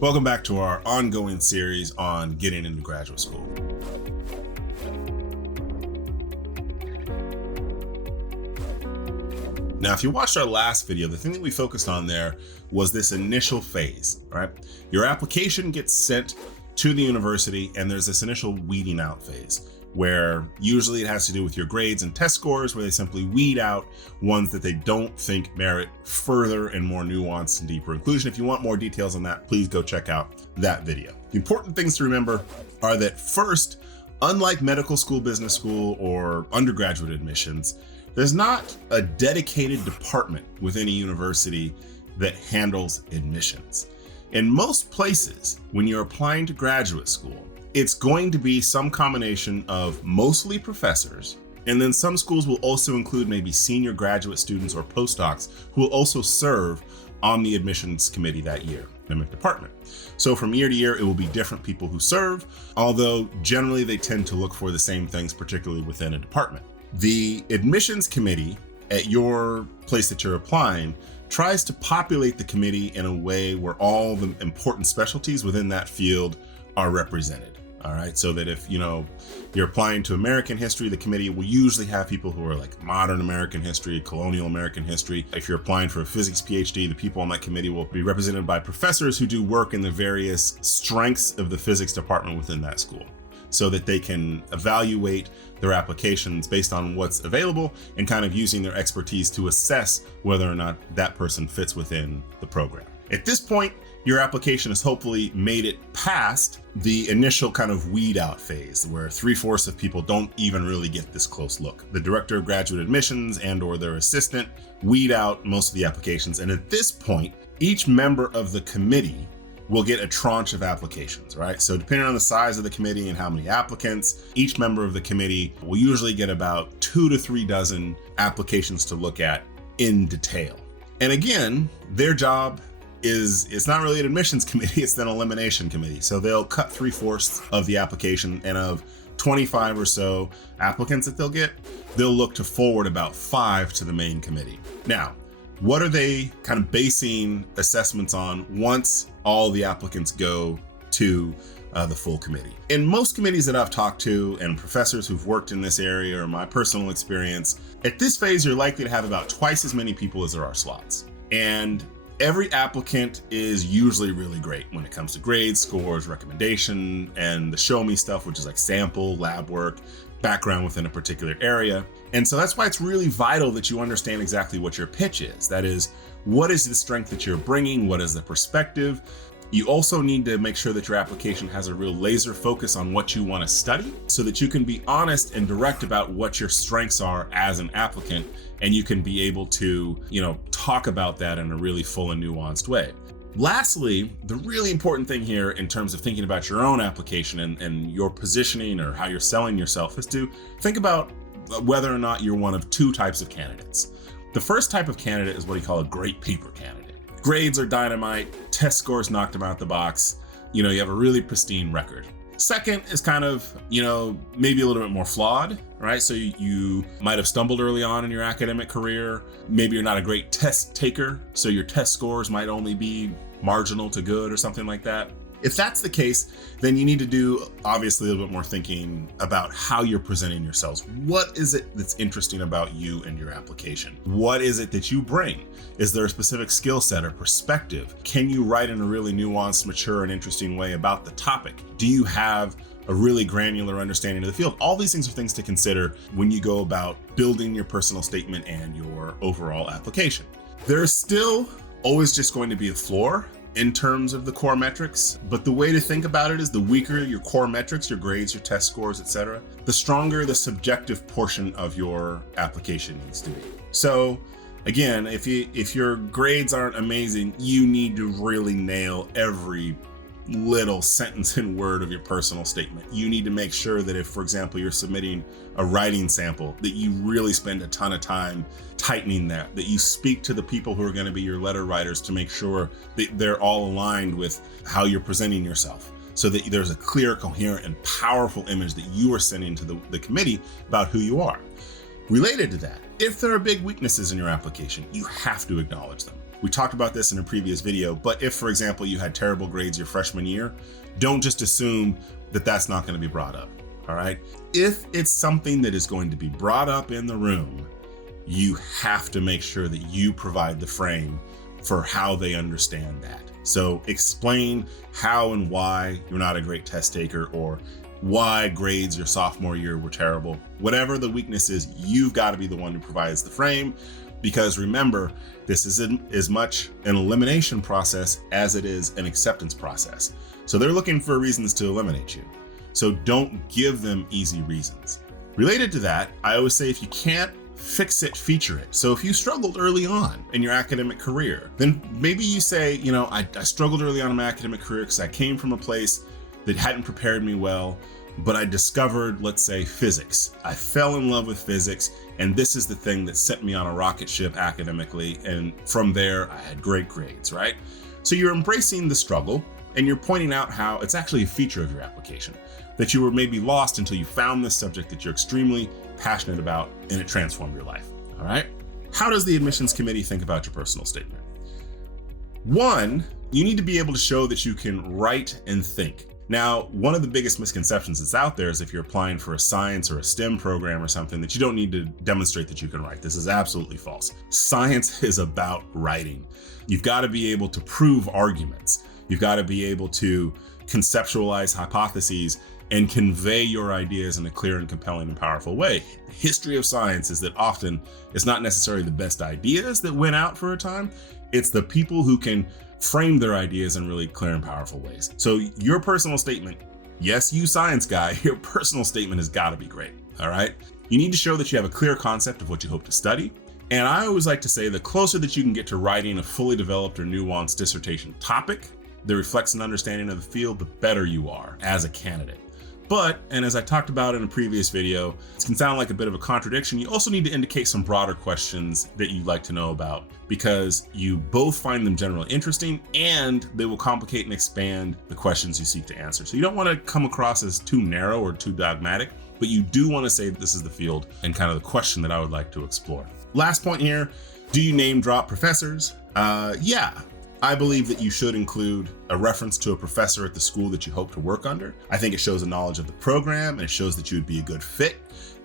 Welcome back to our ongoing series on getting into graduate school. Now, if you watched our last video, the thing that we focused on there was this initial phase, right? Your application gets sent to the university and there's this initial weeding out phase where usually it has to do with your grades and test scores, where they simply weed out ones that they don't think merit further and more nuanced and deeper inclusion. If you want more details on that, please go check out that video. The important things to remember are that first, unlike medical school, business school, or undergraduate admissions, there's not a dedicated department within a university that handles admissions. In most places, when you're applying to graduate school, it's going to be some combination of mostly professors, and then some schools will also include maybe senior graduate students or postdocs who will also serve on the admissions committee that year, academic department. So from year to year, it will be different people who serve, although generally they tend to look for the same things, particularly within a department. The admissions committee at your place that you're applying tries to populate the committee in a way where all the important specialties within that field are represented. All right, so that if you're applying to American history, the committee will usually have people who are like modern American history, colonial American history. If you're applying for a physics PhD, the people on that committee will be represented by professors who do work in the various strengths of the physics department within that school, so that they can evaluate their applications based on what's available and kind of using their expertise to assess whether or not that person fits within the program. At this point, your application has hopefully made it past the initial kind of weed out phase where 3/4 of people don't even really get this close look. The director of graduate admissions and or their assistant weed out most of the applications. And at this point, each member of the committee will get a tranche of applications, right? So depending on the size of the committee and how many applicants, each member of the committee will usually get about 2 to 3 dozen applications to look at in detail. And again, their job it's not really an admissions committee, it's an elimination committee. So they'll cut 3/4 of the application, and of 25 or so applicants that they'll get, they'll look to forward about 5 to the main committee. Now, what are they kind of basing assessments on once all the applicants go to the full committee? In most committees that I've talked to and professors who've worked in this area or my personal experience, at this phase, you're likely to have about twice as many people as there are slots. And every applicant is usually really great when it comes to grades, scores, recommendation, and the show me stuff, which is like sample, lab work, background within a particular area. And so that's why it's really vital that you understand exactly what your pitch is. That is, what is the strength that you're bringing? What is the perspective? You also need to make sure that your application has a real laser focus on what you want to study so that you can be honest and direct about what your strengths are as an applicant, and you can be able to, talk about that in a really full and nuanced way. Lastly, the really important thing here in terms of thinking about your own application and your positioning or how you're selling yourself is to think about whether or not you're one of 2 types of candidates. The first type of candidate is what you call a great paper candidate. Grades are dynamite, test scores knocked them out the box, you have a really pristine record. Second is kind of, maybe a little bit more flawed, right? So you might have stumbled early on in your academic career. Maybe you're not a great test taker, so your test scores might only be marginal to good or something like that. If that's the case, then you need to do obviously a little bit more thinking about how you're presenting yourselves. What is it that's interesting about you and your application? What is it that you bring? Is there a specific skill set or perspective? Can you write in a really nuanced, mature, and interesting way about the topic? Do you have a really granular understanding of the field? All these things are things to consider when you go about building your personal statement and your overall application. There's still always just going to be a floor in terms of the core metrics, but the way to think about it is the weaker your core metrics, your grades, your test scores, etc., the stronger the subjective portion of your application needs to be. So again, if your grades aren't amazing, you need to really nail every little sentence and word of your personal statement. You need to make sure that if, for example, you're submitting a writing sample, that you really spend a ton of time tightening that you speak to the people who are going to be your letter writers to make sure that they're all aligned with how you're presenting yourself, so that there's a clear, coherent, and powerful image that you are sending to the committee about who you are. Related to that, if there are big weaknesses in your application, you have to acknowledge them. We talked about this in a previous video, but if, for example, you had terrible grades your freshman year, don't just assume that that's not going to be brought up, all right? If it's something that is going to be brought up in the room, you have to make sure that you provide the frame for how they understand that. So explain how and why you're not a great test taker, or why grades your sophomore year were terrible. Whatever the weakness is, you've got to be the one who provides the frame, because remember, this is as much an elimination process as it is an acceptance process. So they're looking for reasons to eliminate you. So don't give them easy reasons. Related to that, I always say if you can't fix it, feature it. So if you struggled early on in your academic career, then maybe you say, you know, I struggled early on in my academic career because I came from a place that hadn't prepared me well, but I discovered, let's say, physics. I fell in love with physics, and this is the thing that sent me on a rocket ship academically. And from there, I had great grades, right? So you're embracing the struggle, and you're pointing out how it's actually a feature of your application, that you were maybe lost until you found this subject that you're extremely passionate about, and it transformed your life, all right? How does the admissions committee think about your personal statement? One, you need to be able to show that you can write and think. Now, one of the biggest misconceptions that's out there is if you're applying for a science or a STEM program or something, that you don't need to demonstrate that you can write. This is absolutely false. Science is about writing. You've got to be able to prove arguments. You've got to be able to conceptualize hypotheses and convey your ideas in a clear and compelling and powerful way. The history of science is that often it's not necessarily the best ideas that win out for a time. It's the people who can frame their ideas in really clear and powerful ways. So your personal statement, yes, you science guy, your personal statement has got to be great, all right? You need to show that you have a clear concept of what you hope to study. And I always like to say the closer that you can get to writing a fully developed or nuanced dissertation topic that reflects an understanding of the field, the better you are as a candidate. But, and as I talked about in a previous video, it can sound like a bit of a contradiction. You also need to indicate some broader questions that you'd like to know about, because you both find them generally interesting and they will complicate and expand the questions you seek to answer. So you don't want to come across as too narrow or too dogmatic, but you do want to say that this is the field and kind of the question that I would like to explore. Last point here, do you name drop professors? Yeah. I believe that you should include a reference to a professor at the school that you hope to work under. I think it shows a knowledge of the program, and it shows that you would be a good fit.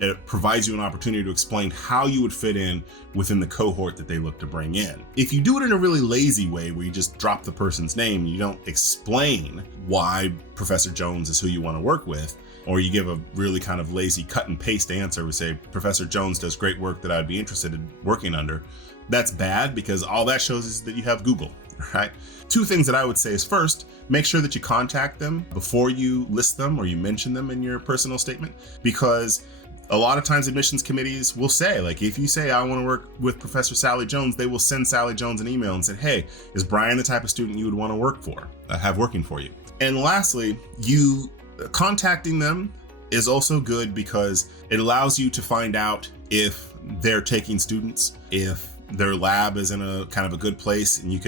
It provides you an opportunity to explain how you would fit in within the cohort that they look to bring in. If you do it in a really lazy way, where you just drop the person's name, you don't explain why Professor Jones is who you want to work with, or you give a really kind of lazy cut and paste answer, we say, Professor Jones does great work that I'd be interested in working under, that's bad, because all that shows is that you have Google. Right? Two things that I would say is, first, make sure that you contact them before you list them or you mention them in your personal statement, because a lot of times admissions committees will say, like, if you say, I want to work with Professor Sally Jones, they will send Sally Jones an email and say, hey, is Brian the type of student you would want to work for, have working for you? And lastly, you contacting them is also good because it allows you to find out if they're taking students, if their lab is in a kind of a good place, and you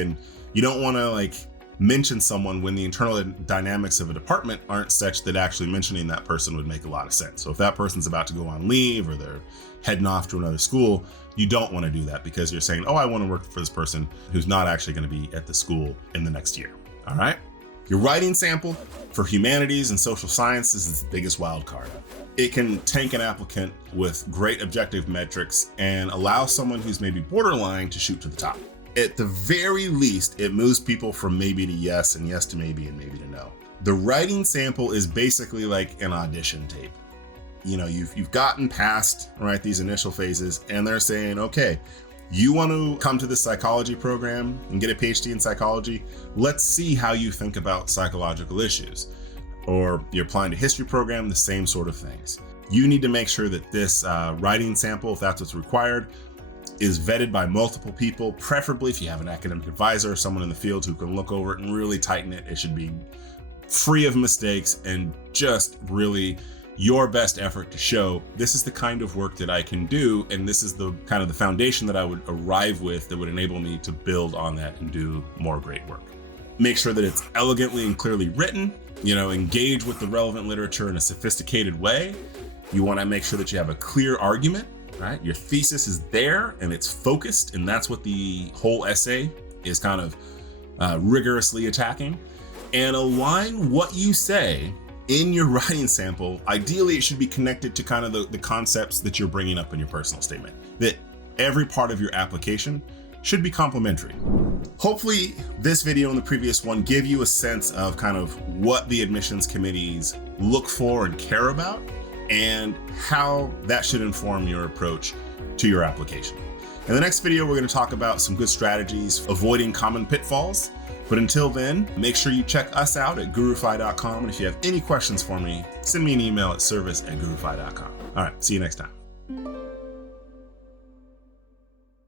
don't want to like mention someone when the internal dynamics of a department aren't such that actually mentioning that person would make a lot of sense. So if that person's about to go on leave or they're heading off to another school, you don't want to do that, because you're saying, oh, I want to work for this person who's not actually going to be at the school in the next year. All right. Your writing sample for humanities and social sciences is the biggest wild card. It can tank an applicant with great objective metrics and allow someone who's maybe borderline to shoot to the top. At the very least, it moves people from maybe to yes, and yes to maybe, and maybe to no. The writing sample is basically like an audition tape. You know, you've gotten past, right, these initial phases, and they're saying, okay, you want to come to this psychology program and get a PhD in psychology? Let's see how you think about psychological issues. Or you're applying to history program, the same sort of things. You need to make sure that this writing sample, if that's what's required, is vetted by multiple people, preferably if you have an academic advisor or someone in the field who can look over it and really tighten it. It should be free of mistakes and just really your best effort to show this is the kind of work that I can do, and this is the kind of the foundation that I would arrive with that would enable me to build on that and do more great work. Make sure that it's elegantly and clearly written, engage with the relevant literature in a sophisticated way. You want to make sure that you have a clear argument, right? Your thesis is there and it's focused, and that's what the whole essay is kind of rigorously attacking, and align what you say in your writing sample. Ideally, it should be connected to kind of the concepts that you're bringing up in your personal statement, that every part of your application should be complementary. Hopefully this video and the previous one give you a sense of kind of what the admissions committees look for and care about, and how that should inform your approach to your application. In the next video, we're going to talk about some good strategies avoiding common pitfalls. But until then, make sure you check us out at gurufi.com. And if you have any questions for me, send me an email at service@gurufi.com. All right, see you next time.